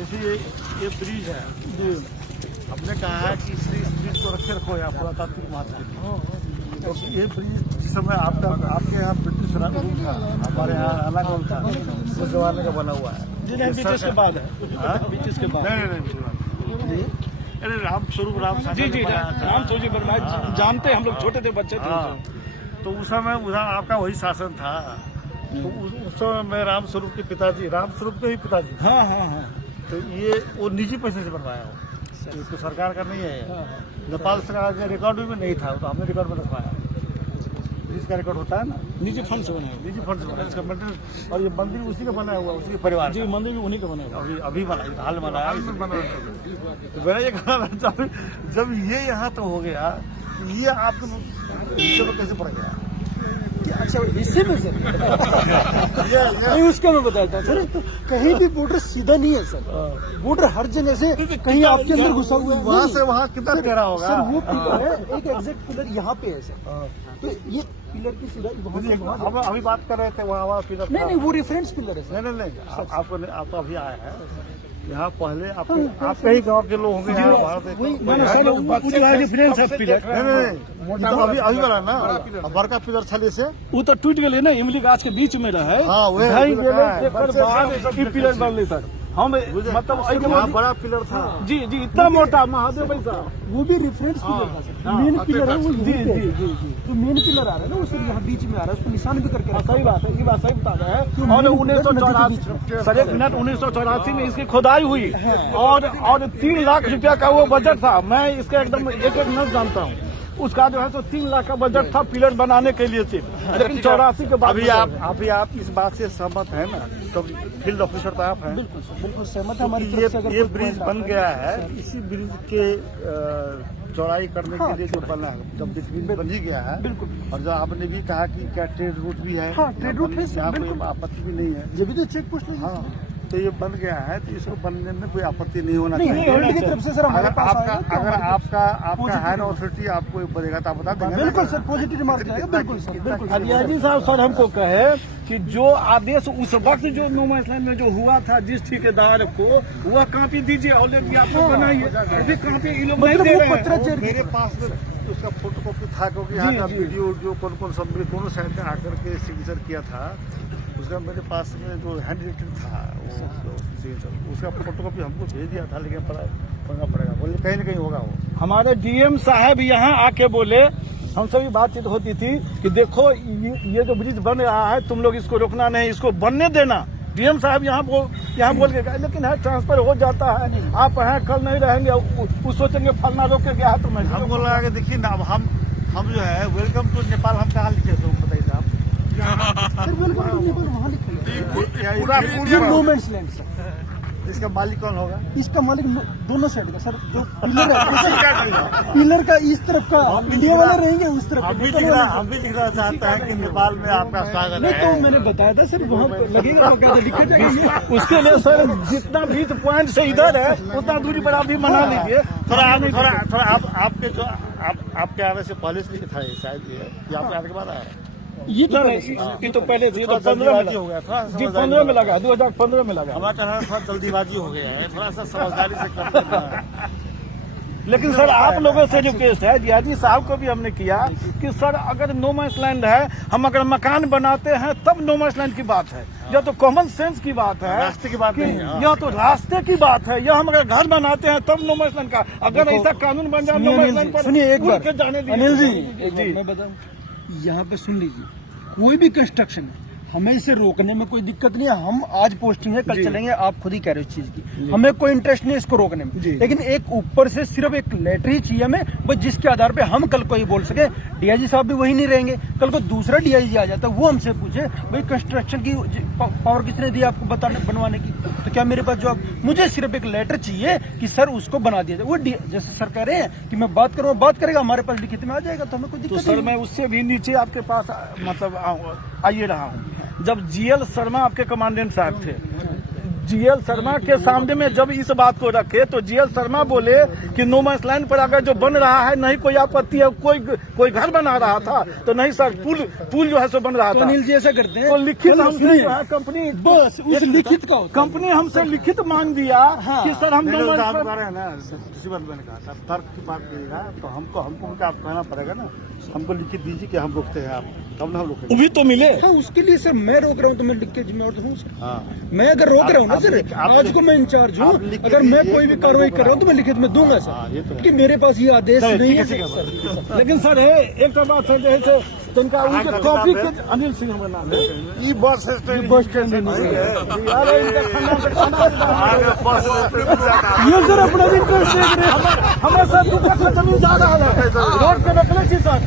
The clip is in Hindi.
जैसे ये ब्रिज है जी, हमने कहा है कि इस ब्रिज को रखे रखो यहाँ पुरातात्विक महत्व के लिए। तो ये ब्रिज जिस समय आपके यहाँ ब्रिटिश राज रूल था, हमारे यहाँ अलग रूल था, उस जमाने का बना हुआ है। ब्रिटिश के बाद है, ब्रिटिश के बाद नहीं, अरे रामस्वरूप जी रामस्वरूप बनवाए जानते हम लोग छोटे थे बच्चे थे। तो उस समय उधर आपका वही शासन था। तो उस समय में रामस्वरूप के पिताजी, रामस्वरूप के ही पिताजी, हाँ। तो ये वो निजी पैसे से बनवाया हो, ये तो सरकार का नहीं है। नेपाल सरकार के रिकॉर्ड में नहीं था, तो हमने रिकॉर्ड में रखवाया। जिसका रिकॉर्ड होता है ना, निजी फंड से बनाया, निजी फंड से बना इसका मंदिर। और ये मंदिर उसी का बनाया हुआ, उसी के परिवार जी, मंदिर भी उन्हीं का बनाया हुआ। अभी बना, हाल बनाया। तो मेरा ये कहना है, जब ये यहाँ तो हो गया, ये आपको कैसे पड़ गया? अच्छा हिस्से में सर नहीं, उसका मैं बताता हूँ सर। तो कहीं भी बॉर्डर सीधा नहीं है सर, बॉर्डर हर जगह से कहीं आपके अंदर घुसा हुआ है। वहाँ से वहाँ कितना टेढ़ा होगा सर? वो पिलर है, एक एग्जैक्ट पिलर यहाँ पे है सर। तो ये पिलर की सीधा वहाँ से वहाँ हम अभी बात कर रहे थे, वहाँ पिलर नहीं, वो रेफरेंस पिलर है सर। नहीं, आपको अभी आया है यहाँ। पहले आपके ही गाँव के लोग होंगे यहाँ, भारत नहीं, अभी वाला ना बड़का पिलर छले से वो तो टूट गए ना, इमली गाछ के बीच में रहे, पिलर बनले सर। हम मतलब बड़ा पिलर था जी, इतना मोटा महादेव भाई साहब, वो भी रेफरेंस पिलर था सर। मेन पिलर है वो, जी जो मेन पिलर आ रहा है ना, वो सर यहाँ बीच में आ रहा है, उसको निशान भी करके। सही बात है, ये बात सही बता रहे हैं। और 1984 सर, 1984 में इसकी खुदाई हुई और 3 लाख रुपया का वो बजट था। मैं इसका एकदम एक नस जानता हूँ। उसका जो है तो 3 लाख का बजट था पिलर बनाने के लिए सिर्फ, लेकिन 84 के बाद। अभी आप इस बात से सहमत है ना? तो फील्ड ऑफिसर तो आप हैं। बिल्कुल सहमत है। हमारी ये ब्रिज बन गया है, इसी ब्रिज के चौड़ाई करने के लिए जो बना है, जब ब्रिज बन ही गया है। बिल्कुल। और जो आपने भी कहा कि क्या ट्रेड रूट भी है, ट्रेड रूट है, यहाँ कोई आपत्ति भी नहीं है। ये भी तो चेक पोस्ट है। हाँ, तो ये बन गया है, तो इसको बनने में कोई आपत्ति नहीं होना चाहिए। की तरफ से सर अगर आपका हायर अथॉरिटी आपको बनेगा तो आप बता देंगे। बिल्कुल सर, पॉजिटिव रिमार्क आएगा। बिल्कुल सर, बिल्कुल। अलियाजी साहब सर हमको कहे कि जो आदेश उस वक्त जो नोमा इस्लाम में जो हुआ था, जिस ठेकेदार को, वह कापी दीजिए ऑलरेडी आपको बनाइए, अभी कापी ये लोग नहीं दे रहे हैं। मेरे पास में उसका फोटो कॉपी था, क्योंकि यहाँ का वीडियो जो कौन दोनों साइड में आकर के सिग्नेचर किया था, उसका मेरे पास में जो हैंड रिटन था वो उसका फोटो कॉपी हमको भेज दिया था, लेकिन पढ़ना पड़ेगा, बोले कहीं न कहीं होगा वो। हमारे डीएम साहब यहाँ आके बोले, हमसे भी बातचीत होती थी कि देखो ये जो ब्रिज बन रहा है, तुम लोग इसको रोकना नहीं, इसको बनने देना। डीएम साहब यहाँ बोल के गए, लेकिन है ट्रांसफर हो जाता है, आप हैं कल नहीं रहेंगे, वो सोचेंगे फलना रोक के गया है। तो मैं हमको लगा कि देखिए ना, अब हम जो है वेलकम टू नेपाल हम कहाँ लिखे थे बताइए साहब? इसका मालिक कौन होगा? इसका मालिक दोनों साइड का सर, जो पिलर है पिलर का इस तरफ का इंडिया वाले रहेंगे, उस तरफ। हम भी लिखना चाहते हैं कि नेपाल में आपका स्वागत है। तो मैंने बताया था सर, वहाँ लगेगा लिखे जाएंगे। उसके लिए सर जितना भी पॉइंट से इधर है उतना दूरी पर आप भी मना लीजिए। थोड़ा आपके आने से पहले से था ये, शायद ये आपके आने के बाद आया। ये तो पहले 2015 में हो गया था जी, 15 में लगा, 2015 में लगा। हमारा कहना थोड़ा जल्दीबाजी हो गया है, थोड़ा सा समझदारी से करना। लेकिन सर आप लोगों से रिक्वेस्ट है, डीआईजी साहब को भी हमने किया कि सर अगर नो मैंस लैंड है, हम अगर मकान बनाते हैं तब नो मैंस लैंड की बात है, या तो कॉमन सेंस की बात है, रास्ते की बात नहीं है, या तो रास्ते की बात है, या हम अगर घर बनाते हैं तब नो मैंस लैंड का। अगर ऐसा कानून बन जाए नो मैंस लैंड पर, सुनिए एक बार जाने अनिल जी, मैं बताऊं, यहाँ पे सुन लीजिए, कोई भी कंस्ट्रक्शन है, हमें इसे रोकने में कोई दिक्कत नहीं है। हम आज पोस्टिंग है, कल चलेंगे, आप खुद ही कह रहे हो इस चीज की, हमें कोई इंटरेस्ट नहीं है इसको रोकने में। लेकिन एक ऊपर से सिर्फ एक लेटर ही चाहिए हमें, बस जिसके आधार पे हम कल को ही बोल सके। डीआईजी साहब भी वही नहीं रहेंगे, कल को दूसरा डीआईजी आ जाता है, वो हमसे पूछे भाई कंस्ट्रक्शन की पावर किसने दी आपको बनवाने की, तो क्या मेरे पास जॉब? मुझे सिर्फ एक लेटर चाहिए कि सर उसको बना दिया जाए। वो जैसे सर कह रहे हैं कि मैं बात करूँ, बात करेगा, हमारे पास लिखित में आ जाएगा, तो हमें कोई दिक्कत नहीं। सर मैं उससे भी नीचे आपके पास मतलब आइए रहा हूँ, जब जीएल शर्मा आपके कमांडेंट साहब थे, जीएल शर्मा के सामने में जब इस बात को रखे तो जीएल शर्मा बोले कि नो मैंस लैंड पर अगर जो बन रहा है नहीं कोई आपत्ति है, कोई घर बना रहा था तो नहीं सर पुल जो है सो बन रहा तो था। अनिल जी ऐसा करते हैं तो लिखित हमसे जो है कंपनी बस उस लिखित का होता है। कंपनी हमसे लिखित मांग दिया कि सर हम नहीं, नो तो मैंस आप कह रहे हैं ना, दूसरी बात मैंने कहा था, तर्क की बात करिएगा तो हमको आप कहना पड़ेगा ना, हमको लिखित दीजिए कि हम रोकते हैं आप, तब ना हम रोकेंगे। भी तो मिले। हाँ उसके लिए सर मैं रोक रहा हूँ तो मैं लिख के जिम्मेवार तो हूँ सर। हाँ, मैं अगर रोक रहा हूँ ना आप सर, आप आज को मैं इंचार्ज हूँ, आप लिख के अगर मैं दीजिए कोई कि भी मैं कार्रवाई रोक कर रहा हूँ तो रहा मैं लिखित में दूंगा हाँ, ये तो सर है। कि मेरे पास ये आदेश चलिए, नहीं है ठीक है, सर। लेकिन सर एक बात सर जैसे जिनका उनके कॉपी के अनिल सिंह हमारा नाम है। ये बस स्टैंड बस स्टैंड नहीं है। अरे इनका खाना से खाना आगे बस स्टैंड ये सर अपना इंटरेस्ट देख रहे हैं, हमारे साथ दुख खत्म जा रहा है, रोड पे रखले छी सर।